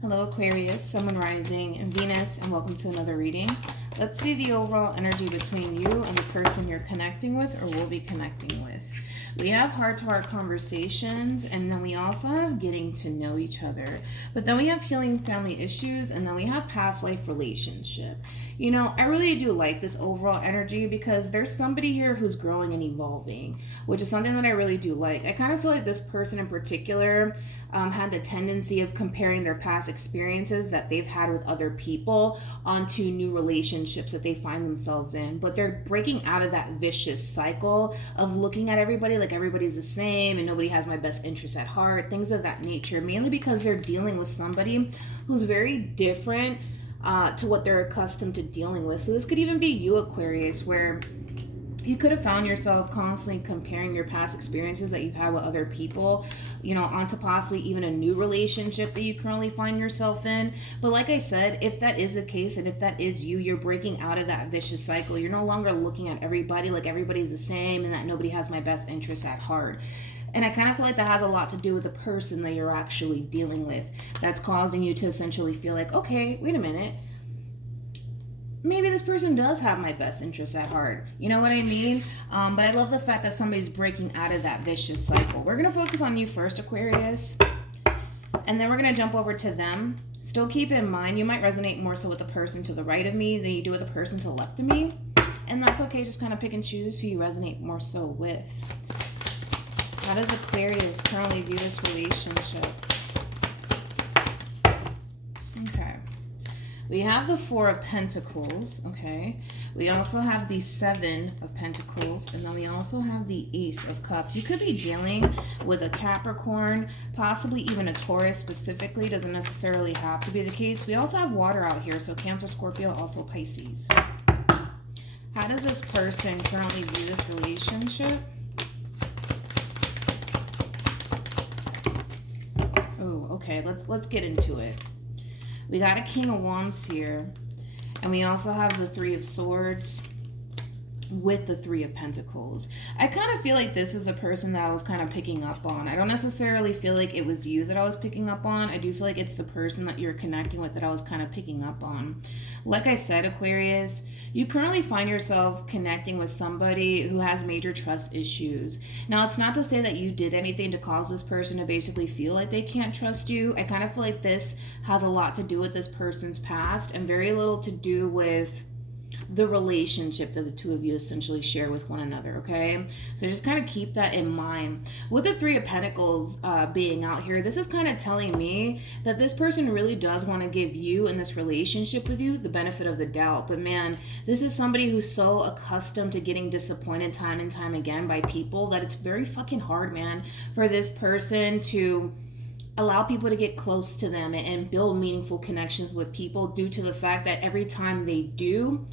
Hello Aquarius, Sun, Rising, and Venus, and welcome to another reading. Let's see the overall energy between you and the person you're connecting with or will be connecting with. We have heart-to-heart conversations, and then we also have getting to know each other. But then we have healing family issues, and then we have past life relationship. You know, I really do like this overall energy because there's somebody here who's growing and evolving, which is something that I really do like. I kind of feel like this person in particular had the tendency of comparing their past experiences that they've had with other people onto new relationships that they find themselves in. But they're breaking out of that vicious cycle of looking at everybody like everybody's the same and nobody has my best interests at heart, things of that nature, mainly because they're dealing with somebody who's very different to what they're accustomed to dealing with. So this could even be you, Aquarius, where you could have found yourself constantly comparing your past experiences that you've had with other people, you know, onto possibly even a new relationship that you currently find yourself in. But like I said, if that is the case and if that is you, you're breaking out of that vicious cycle. You're no longer looking at everybody like everybody's the same and that nobody has my best interests at heart. And I kind of feel like that has a lot to do with the person that you're actually dealing with that's causing you to essentially feel like, okay, wait a minute, maybe this person does have my best interests at heart. You know what I mean? But I love the fact that somebody's breaking out of that vicious cycle. We're going to focus on you first, Aquarius. And then we're going to jump over to them. Still keep in mind, you might resonate more so with the person to the right of me than you do with the person to the left of me. And that's okay. Just kind of pick and choose who you resonate more so with. How does Aquarius currently view this relationship? Okay. We have the Four of Pentacles, okay? We also have the Seven of Pentacles, and then we also have the Ace of Cups. You could be dealing with a Capricorn, possibly even a Taurus specifically. Doesn't necessarily have to be the case. We also have water out here, so Cancer, Scorpio, also Pisces. How does this person currently view this relationship? Oh, okay, let's get into it. We got a King of Wands here, and we also have the Three of Swords with the Three of Pentacles. I kind of feel like this is the person that I was kind of picking up on. I don't necessarily feel like it was you that I was picking up on. I do feel like it's the person that you're connecting with that I was kind of picking up on. Like I said, Aquarius, you currently find yourself connecting with somebody who has major trust issues. Now, it's not to say that you did anything to cause this person to basically feel like they can't trust you. I kind of feel like this has a lot to do with this person's past and very little to do with the relationship that the two of you essentially share with one another, okay? So just kind of keep that in mind. With the Three of Pentacles being out here, this is kind of telling me that this person really does want to give you and this relationship with you the benefit of the doubt. But man, this is somebody who's so accustomed to getting disappointed time and time again by people that it's very fucking hard, man, for this person to allow people to get close to them and build meaningful connections with people due to the fact that every time they do,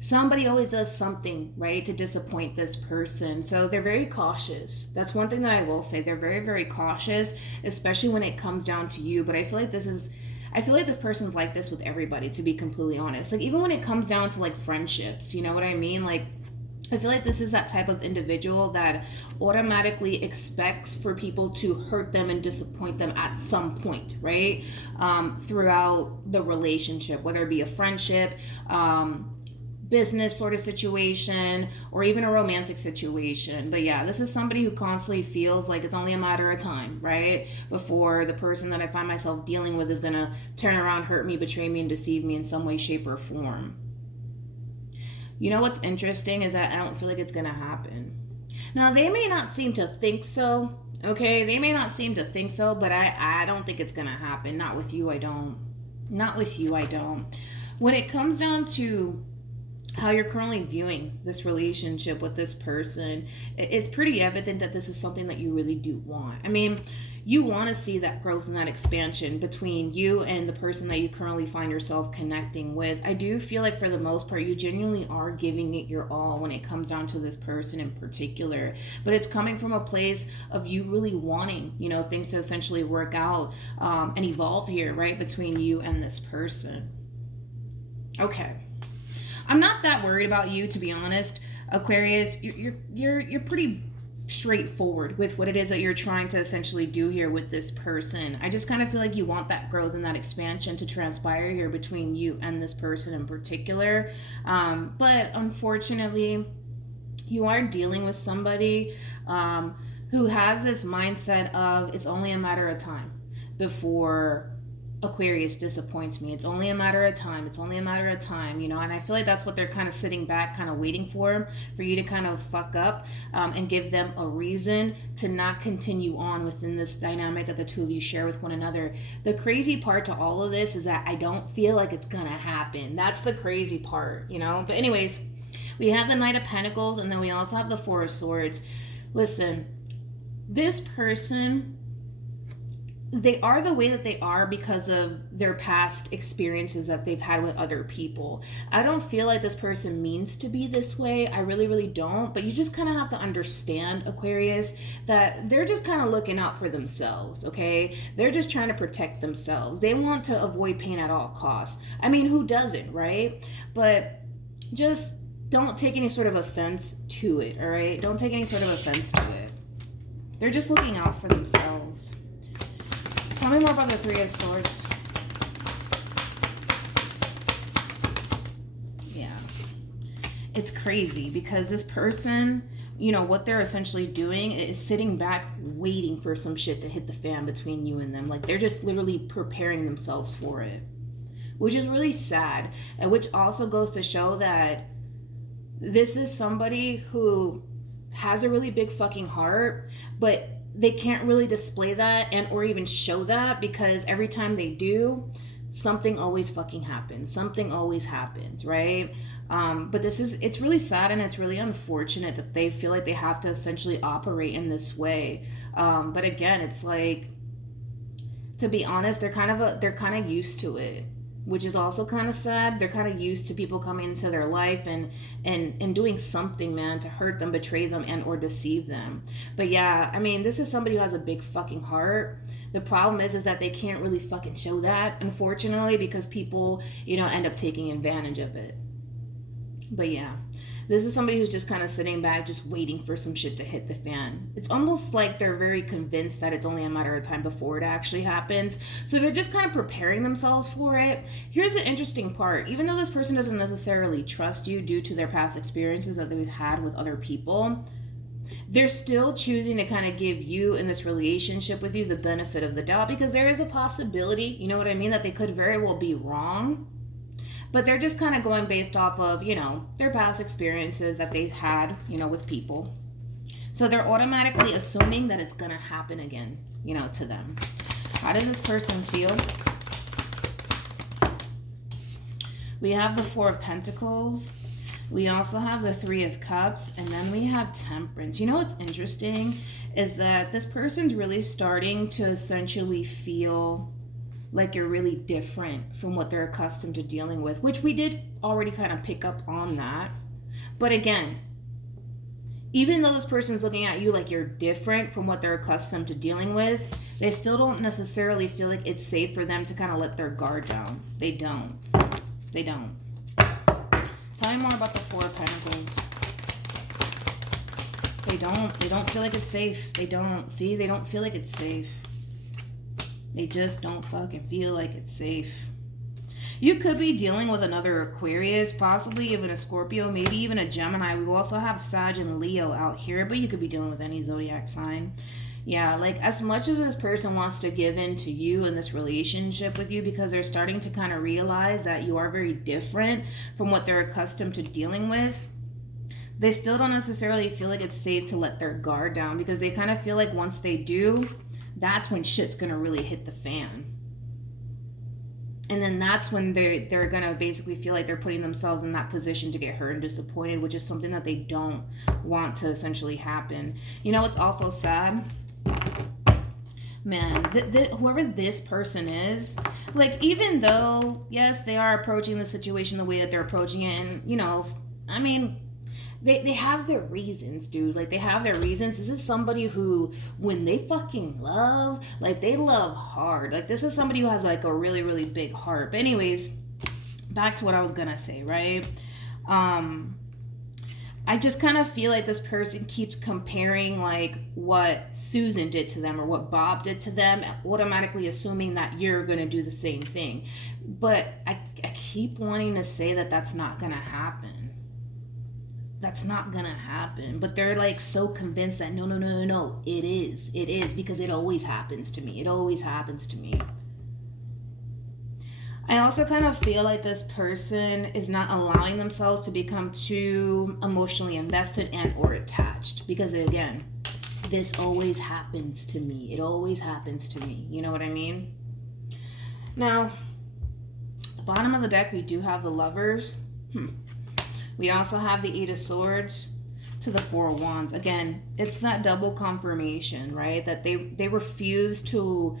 somebody always does something, right, to disappoint this person. So they're very cautious. That's one thing that I will say. They're very, very cautious, especially when it comes down to you. But I feel like this person's like this with everybody, to be completely honest. Like even when it comes down to like friendships, you know what I mean? Like I feel like this is that type of individual that automatically expects for people to hurt them and disappoint them at some point, right? Throughout the relationship, whether it be a friendship, business sort of situation, or even a romantic situation. But yeah, this is somebody who constantly feels like it's only a matter of time, right? Before the person that I find myself dealing with is gonna turn around, hurt me, betray me, and deceive me in some way, shape, or form. You know what's interesting is that I don't feel like it's gonna happen. Now, they may not seem to think so, okay? They may not seem to think so, but I don't think it's gonna happen. Not with you, I don't. Not with you, I don't. When it comes down to how you're currently viewing this relationship with this person, it's pretty evident that this is something that you really do want. I mean, you want to see that growth and that expansion between you and the person that you currently find yourself connecting with. I do feel like for the most part, you genuinely are giving it your all when it comes down to this person in particular. But it's coming from a place of you really wanting, you know, things to essentially work out and evolve here, right, between you and this person. Okay. I'm not that worried about you, to be honest, Aquarius. You're pretty straightforward with what it is that you're trying to essentially do here with this person. I just kind of feel like you want that growth and that expansion to transpire here between you and this person in particular. But unfortunately, you are dealing with somebody who has this mindset of it's only a matter of time before Aquarius disappoints me. It's only a matter of time. It's only a matter of time, you know, and I feel like that's what they're kind of sitting back, kind of waiting for you to kind of fuck up and give them a reason to not continue on within this dynamic that the two of you share with one another. The crazy part to all of this is that I don't feel like it's gonna happen. That's the crazy part, you know? But anyways, we have the Knight of Pentacles, and then we also have the Four of Swords. Listen, this person, they are the way that they are because of their past experiences that they've had with other people. I don't feel like this person means to be this way. I really, really don't. But you just kind of have to understand, Aquarius, that they're just kind of looking out for themselves, okay? They're just trying to protect themselves. They want to avoid pain at all costs. I mean, who doesn't, right? But just don't take any sort of offense to it, all right? Don't take any sort of offense to it. They're just looking out for themselves. Tell me more about the Three of Swords. Yeah. It's crazy because this person, you know, what they're essentially doing is sitting back waiting for some shit to hit the fan between you and them. Like, they're just literally preparing themselves for it, which is really sad, and which also goes to show that this is somebody who has a really big fucking heart, but they can't really display that and or even show that because every time they do, something always fucking happens. Something always happens, right? But it's really sad, and it's really unfortunate that they feel like they have to essentially operate in this way. But again, it's like, to be honest, they're kind of used to it, which is also kind of sad. They're kind of used to people coming into their life and doing something, man, to hurt them, betray them, and or deceive them. But yeah, I mean, this is somebody who has a big fucking heart. The problem is that they can't really fucking show that, unfortunately, because people, you know, end up taking advantage of it. But yeah, this is somebody who's just kind of sitting back, just waiting for some shit to hit the fan. It's almost like they're very convinced that it's only a matter of time before it actually happens. So they're just kind of preparing themselves for it. Here's the interesting part. Even though this person doesn't necessarily trust you due to their past experiences that they've had with other people, they're still choosing to kind of give you in this relationship with you the benefit of the doubt, because there is a possibility, you know what I mean, that they could very well be wrong. But they're just kind of going based off of, you know, their past experiences that they've had, you know, with people. So they're automatically assuming that it's going to happen again, you know, to them. How does this person feel? We have the Four of Pentacles. We also have the Three of Cups. And then we have Temperance. You know what's interesting is that this person's really starting to essentially feel like you're really different from what they're accustomed to dealing with, which we did already kind of pick up on that. But again, even though this person's looking at you like you're different from what they're accustomed to dealing with, they still don't necessarily feel like it's safe for them to kind of let their guard down. They don't. They don't. Tell me more about the Four of Pentacles. They don't feel like it's safe. They don't. See, they don't feel like it's safe. They just don't fucking feel like it's safe. You could be dealing with another Aquarius, possibly even a Scorpio, maybe even a Gemini. We also have Sag and Leo out here, but you could be dealing with any zodiac sign. Yeah, like as much as this person wants to give in to you in this relationship with you, because they're starting to kind of realize that you are very different from what they're accustomed to dealing with, they still don't necessarily feel like it's safe to let their guard down, because they kind of feel like once they do, that's when shit's gonna really hit the fan. And then that's when they're gonna basically feel like they're putting themselves in that position to get hurt and disappointed, which is something that they don't want to essentially happen. You know what's also sad? Man, whoever this person is, like, even though, yes, they are approaching the situation the way that they're approaching it, and, you know, I mean, They have their reasons, dude. Like, they have their reasons. This is somebody who, when they fucking love, like, they love hard. Like, this is somebody who has, like, a really, really big heart. But anyways, back to what I was gonna say, right? I just kind of feel like this person keeps comparing like what Susan did to them or what Bob did to them, automatically assuming that you're going to do the same thing. But I keep wanting to say that that's not going to happen. That's not going to happen. But they're like so convinced that no, it is. It is, because it always happens to me. It always happens to me. I also kind of feel like this person is not allowing themselves to become too emotionally invested and or attached. Because again, this always happens to me. It always happens to me. You know what I mean? Now, at the bottom of the deck, we do have the Lovers. We also have the Eight of Swords to the Four of Wands. Again, it's that double confirmation, right? That they refuse to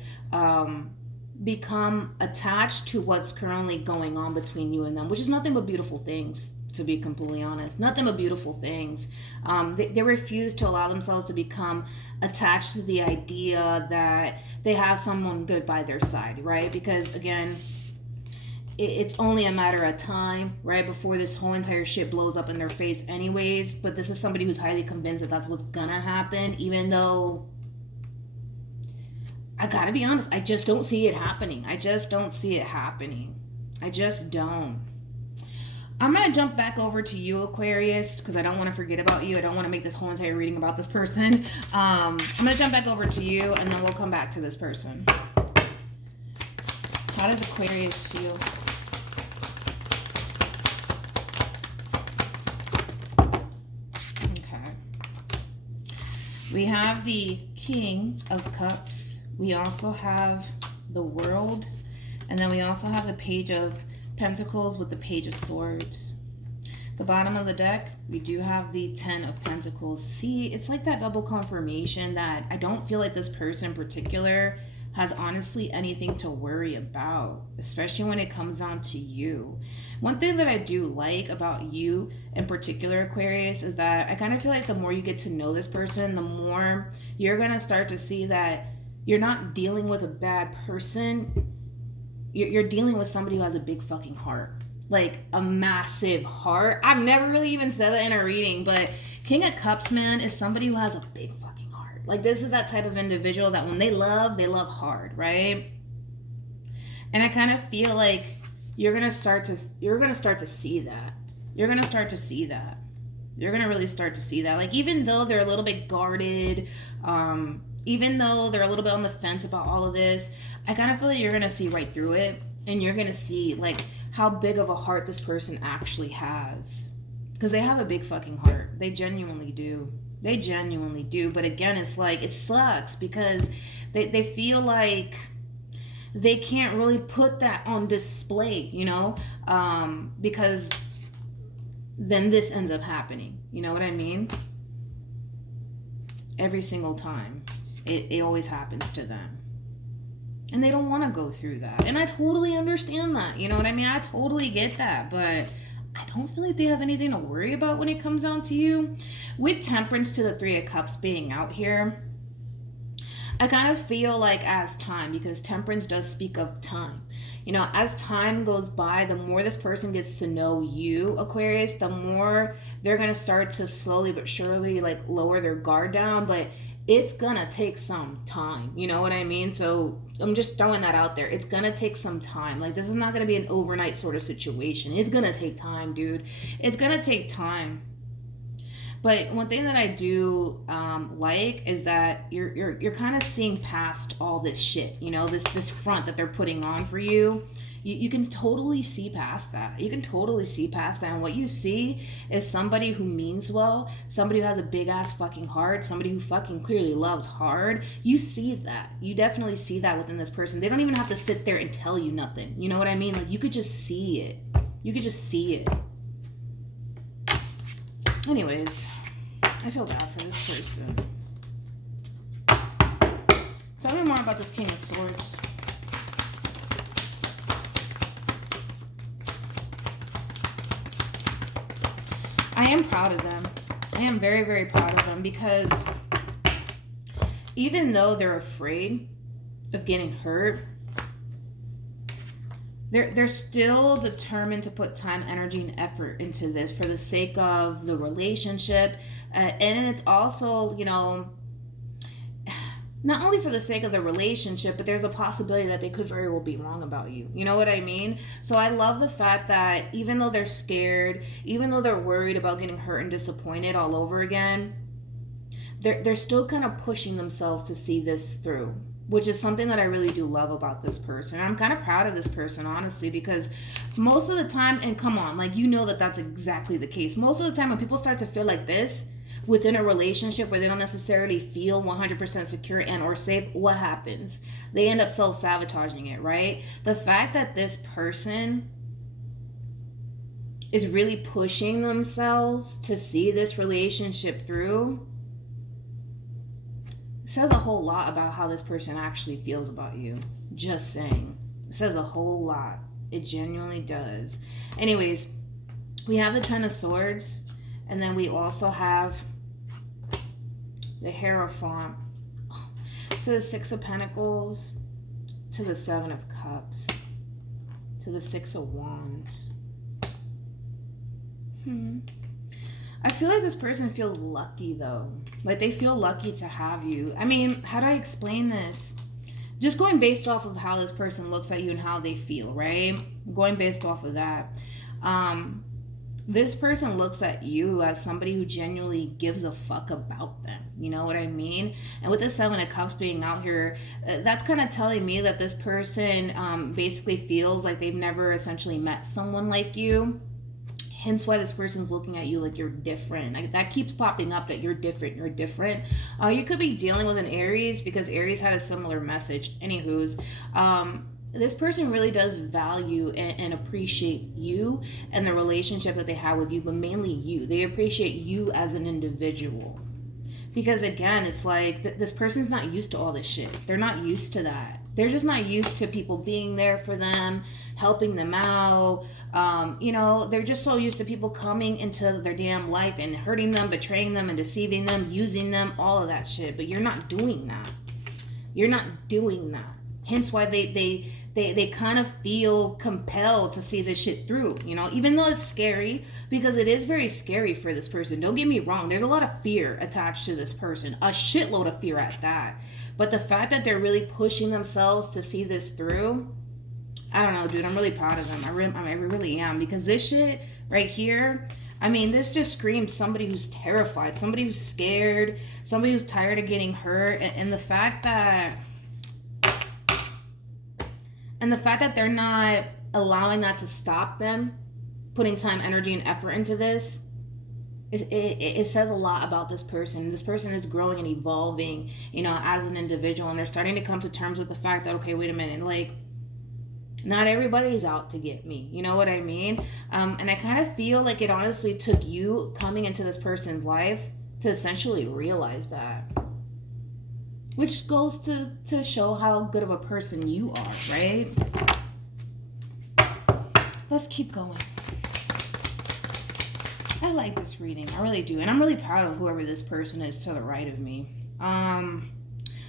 become attached to what's currently going on between you and them, which is nothing but beautiful things, to be completely honest. Nothing but beautiful things. They refuse to allow themselves to become attached to the idea that they have someone good by their side, right? Because again, it's only a matter of time, right, before this whole entire shit blows up in their face anyways. But this is somebody who's highly convinced that that's what's gonna happen, even though I gotta be honest, I just don't see it happening. I just don't see it happening. I just don't. I'm gonna jump back over to you, Aquarius, because I don't want to forget about you. I don't want to make this whole entire reading about this person. I'm gonna jump back over to you, and then we'll come back to this person. How does Aquarius feel? Okay. We have the King of Cups. We also have the World, and then we also have the Page of Pentacles with the Page of Swords. The bottom of the deck, we do have the Ten of Pentacles. See, it's like that double confirmation that I don't feel like this person in particular has honestly anything to worry about, especially when it comes down to you. One thing that I do like about you in particular, Aquarius, is that I kind of feel like the more you get to know this person, the more you're going to start to see that you're not dealing with a bad person. You're dealing with somebody who has a big fucking heart. Like a massive heart. I've never really even said that in a reading, but King of Cups, man, is somebody who has a big fucking heart. Like this is that type of individual that when they love hard, right? And I kind of feel like you're gonna start to see that. You're gonna start to see that. You're gonna really start to see that. Like even though they're a little bit guarded, even though they're a little bit on the fence about all of this, I kind of feel like you're going to see right through it. And you're going to see like how big of a heart this person actually has. Because they have a big fucking heart. They genuinely do. They genuinely do. But again, it's like, it sucks because they feel like they can't really put that on display, you know? Because then this ends up happening. You know what I mean? Every single time. It always happens to them. And they don't want to go through that. And I totally understand that. You know what I mean? I totally get that. But I don't feel like they have anything to worry about when it comes down to you. With Temperance to the Three of Cups being out here, I kind of feel like as time, because Temperance does speak of time. You know, as time goes by, the more this person gets to know you, Aquarius, the more they're going to start to slowly but surely like lower their guard down. But it's gonna take some time, you know what I mean? So I'm just throwing that out there. It's gonna take some time. Like this is not gonna be an overnight sort of situation. It's gonna take time, dude. It's gonna take time. But one thing that I do like is that you're kind of seeing past all this shit, you know, this front that they're putting on for you. You can totally see past that. You can totally see past that. And what you see is somebody who means well, somebody who has a big ass fucking heart, somebody who fucking clearly loves hard. You see that. You definitely see that within this person. They don't even have to sit there and tell you nothing. You know what I mean? Like you could just see it. You could just see it. Anyways, I feel bad for this person. Tell me more about this King of Swords. I am proud of them. I am very, very proud of them because even though they're afraid of getting hurt, they're still determined to put time, energy, and effort into this for the sake of the relationship, and it's also, you know, not only for the sake of the relationship, but there's a possibility that they could very well be wrong about you. You know what I mean? So I love the fact that even though they're scared, even though they're worried about getting hurt and disappointed all over again, they're still kind of pushing themselves to see this through, which is something that I really do love about this person. I'm kind of proud of this person, honestly, because most of the time, and come on, like, you know that that's exactly the case. Most of the time when people start to feel like this within a relationship where they don't necessarily feel 100% secure and or safe, what happens? They end up self-sabotaging it, right? The fact that this person is really pushing themselves to see this relationship through says a whole lot about how this person actually feels about you. Just saying. It says a whole lot. It genuinely does. Anyways, we have the Ten of Swords, and then we also have the Hierophant, to the Six of Pentacles, to the Seven of Cups, to the Six of Wands. I feel like this person feels lucky, though. Like, they feel lucky to have you. I mean, how do I explain this? Just going based off of how this person looks at you and how they feel, right? Going based off of that. This person looks at you as somebody who genuinely gives a fuck about them. You know what I mean? And with the Seven of Cups being out here, that's kind of telling me that this person basically feels like they've never essentially met someone like you. Hence why this person's looking at you like you're different. Like, that keeps popping up, that you're different, you're different. You could be dealing with an Aries, because Aries had a similar message. Anywho's, this person really does value and appreciate you and the relationship that they have with you, but mainly you. They appreciate you as an individual. Because again, it's like this person's not used to all this shit. They're not used to that. They're just not used to people being there for them, helping them out. You know, they're just so used to people coming into their damn life and hurting them, betraying them, and deceiving them, using them, all of that shit. But you're not doing that. You're not doing that. Hence why they kind of feel compelled to see this shit through, you know, even though it's scary, because it is very scary for this person. Don't get me wrong. There's a lot of fear attached to this person, a shitload of fear at that. But the fact that they're really pushing themselves to see this through, I don't know, dude. I'm really proud of them. I really am, because this shit right here, I mean, this just screams somebody who's terrified, somebody who's scared, somebody who's tired of getting hurt, and the fact that they're not allowing that to stop them putting time, energy, and effort into this, it says a lot about this person. This person is growing and evolving, you know, as an individual, and they're starting to come to terms with the fact that, okay, wait a minute, like, not everybody's out to get me. You know what I mean? And I kind of feel like it honestly took you coming into this person's life to essentially realize that. Which goes to show how good of a person you are, right? Let's keep going. I like this reading. I really do. And I'm really proud of whoever this person is to the right of me.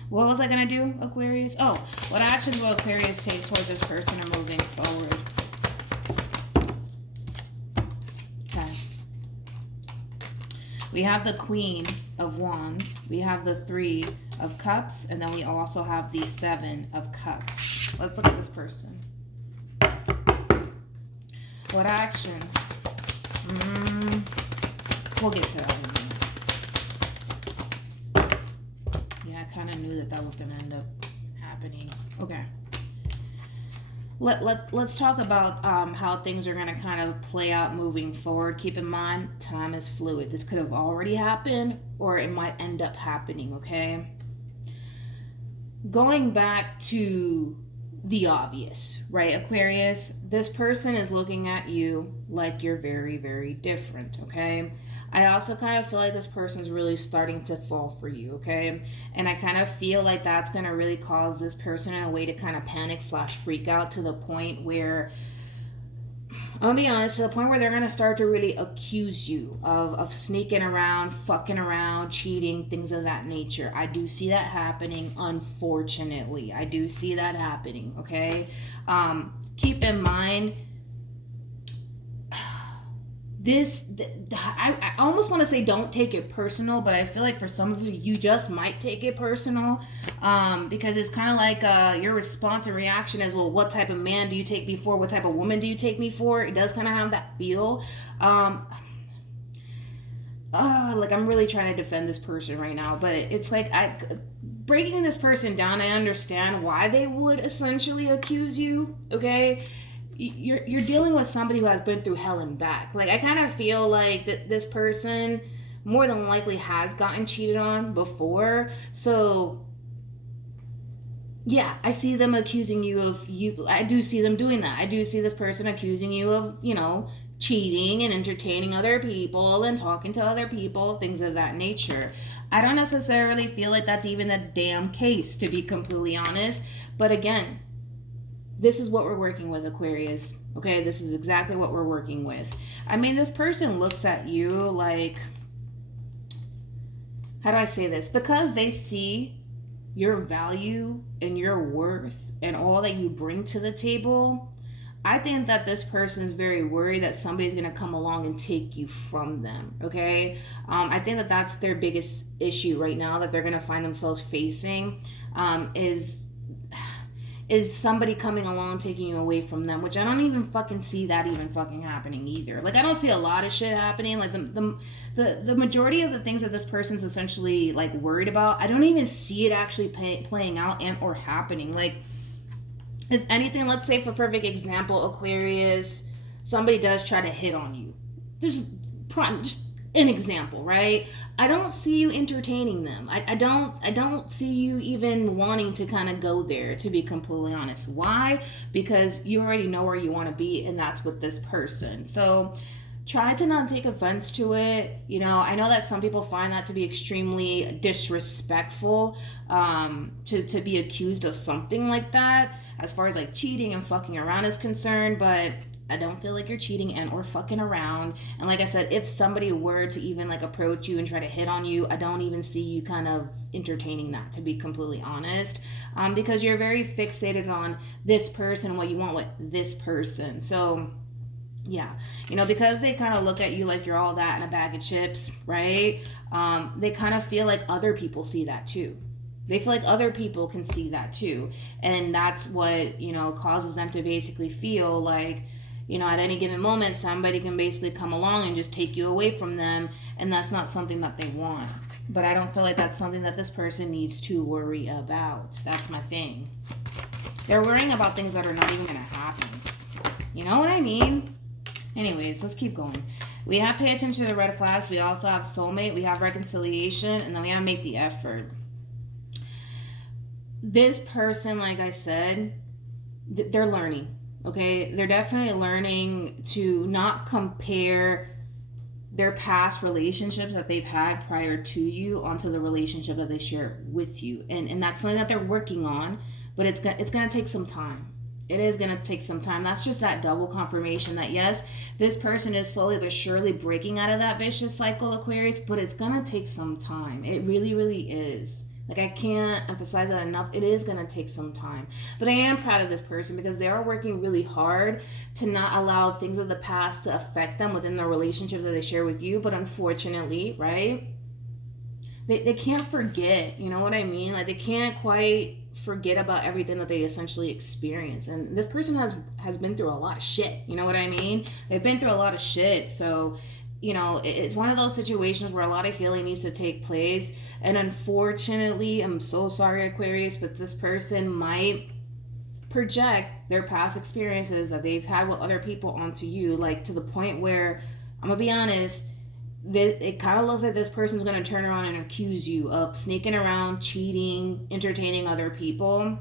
What was I going to do, Aquarius? Oh, what actions will Aquarius take towards this person and moving forward? Okay. We have the Queen of Wands. We have the Three of Cups. And then we also have the Seven of Cups. Let's look at this person. What actions? We'll get to that in a minute. Yeah, I kind of knew that was going to end up happening. Okay. Let's talk about how things are going to kind of play out moving forward. Keep in mind, time is fluid. This could have already happened, or it might end up happening, okay? Going back to the obvious, right, Aquarius? This person is looking at you like you're very, very different, okay? I also kind of feel like this person is really starting to fall for you, okay? And I kind of feel like that's going to really cause this person in a way to kind of panic / freak out to the point where, I'm going to be honest, to the point where they're going to start to really accuse you of sneaking around, fucking around, cheating, things of that nature. I do see that happening, unfortunately. I do see that happening, okay? keep in mind, I almost want to say don't take it personal, but I feel like for some of you, you just might take it personal, because it's kind of like your response and reaction is, well, what type of man do you take me for? What type of woman do you take me for? It does kind of have that feel. Like I'm really trying to defend this person right now, but it's like breaking this person down, I understand why they would essentially accuse you, okay? You're dealing with somebody who has been through hell and back. Like, I kind of feel like that this person more than likely has gotten cheated on before. So, yeah, I see them accusing you of I do see them doing that. I do see this person accusing you of, cheating and entertaining other people and talking to other people, things of that nature. I don't necessarily feel like that's even a damn case, to be completely honest. But again, this is what we're working with, Aquarius. Okay, this is exactly what we're working with. I mean, this person looks at you like, how do I say this? Because they see your value and your worth and all that you bring to the table, I think that this person is very worried that somebody's going to come along and take you from them, okay? I think that that's their biggest issue right now that they're going to find themselves facing, is somebody coming along taking you away from them, which I don't even fucking see that even fucking happening either. Like, I don't see a lot of shit happening. Like, the majority of the things that this person's essentially, like, worried about, I don't even see it actually playing out and or happening. Like, if anything, let's say for perfect example, Aquarius, somebody does try to hit on you. Just an example, right? I don't see you entertaining them. I don't see you even wanting to kind of go there, to be completely honest. Why? Because you already know where you want to be, and that's with this person. So try to not take offense to it. I know that some people find that to be extremely disrespectful, to be accused of something like that, as far as like cheating and fucking around is concerned, but I don't feel like you're cheating and or fucking around. And like I said, if somebody were to even like approach you and try to hit on you, I don't even see you kind of entertaining that, to be completely honest, because you're very fixated on this person, what you want with this person. So yeah, because they kind of look at you like you're all that in a bag of chips, right? They kind of feel like other people see that too. They feel like other people can see that too. And that's what, causes them to basically feel like, at any given moment, somebody can basically come along and just take you away from them. And that's not something that they want. But I don't feel like that's something that this person needs to worry about. That's my thing. They're worrying about things that are not even going to happen. You know what I mean? Anyways, let's keep going. We have pay attention to the red flags. We also have soulmate. We have reconciliation. And then we have make the effort. This person, like I said, they're learning. Okay, they're definitely learning to not compare their past relationships that they've had prior to you onto the relationship that they share with you, and that's something that they're working on. But it's gonna take some time. It is gonna take some time. That's just that double confirmation that yes, this person is slowly but surely breaking out of that vicious cycle, Aquarius. But it's gonna take some time. It really, really is. Like, I can't emphasize that enough. It is going to take some time. But I am proud of this person because they are working really hard to not allow things of the past to affect them within the relationship that they share with you. But unfortunately, right, they can't forget. You know what I mean? Like, they can't quite forget about everything that they essentially experience. And this person has been through a lot of shit. You know what I mean? They've been through a lot of shit. So it's one of those situations where a lot of healing needs to take place. And unfortunately, I'm so sorry, Aquarius, but this person might project their past experiences that they've had with other people onto you, like to the point where, I'm going to be honest, it kind of looks like this person's going to turn around and accuse you of sneaking around, cheating, entertaining other people.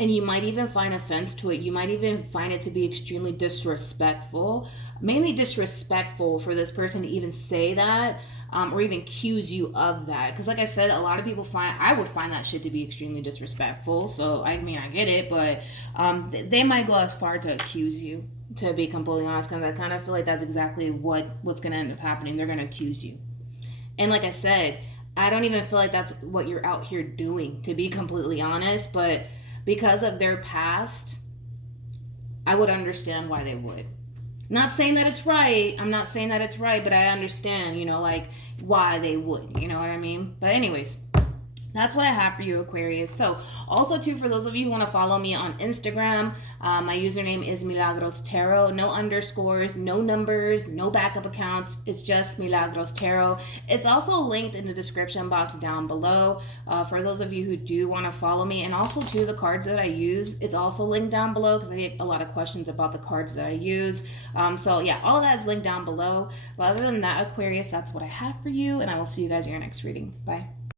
And you might even find offense to it. You might even find it to be extremely disrespectful. Mainly disrespectful for this person to even say that, or even accuse you of that. Because like I said, a lot of people I would find that shit to be extremely disrespectful. So, I mean, I get it. But they might go as far to accuse you, to be completely honest. Because I kind of feel like that's exactly what's going to end up happening. They're going to accuse you. And like I said, I don't even feel like that's what you're out here doing, to be completely honest. But because of their past, I would understand why they would. Not saying that it's right. I'm not saying that it's right, but I understand, like why they would. You know what I mean? But anyways, that's what I have for you, Aquarius. So also too, for those of you who want to follow me on Instagram, my username is MilagrosTarot. No underscores, no numbers, no backup accounts. It's just MilagrosTarot. It's also linked in the description box down below for those of you who do want to follow me. And also too, the cards that I use, it's also linked down below because I get a lot of questions about the cards that I use. So yeah, all of that is linked down below. But other than that, Aquarius, that's what I have for you. And I will see you guys in your next reading. Bye.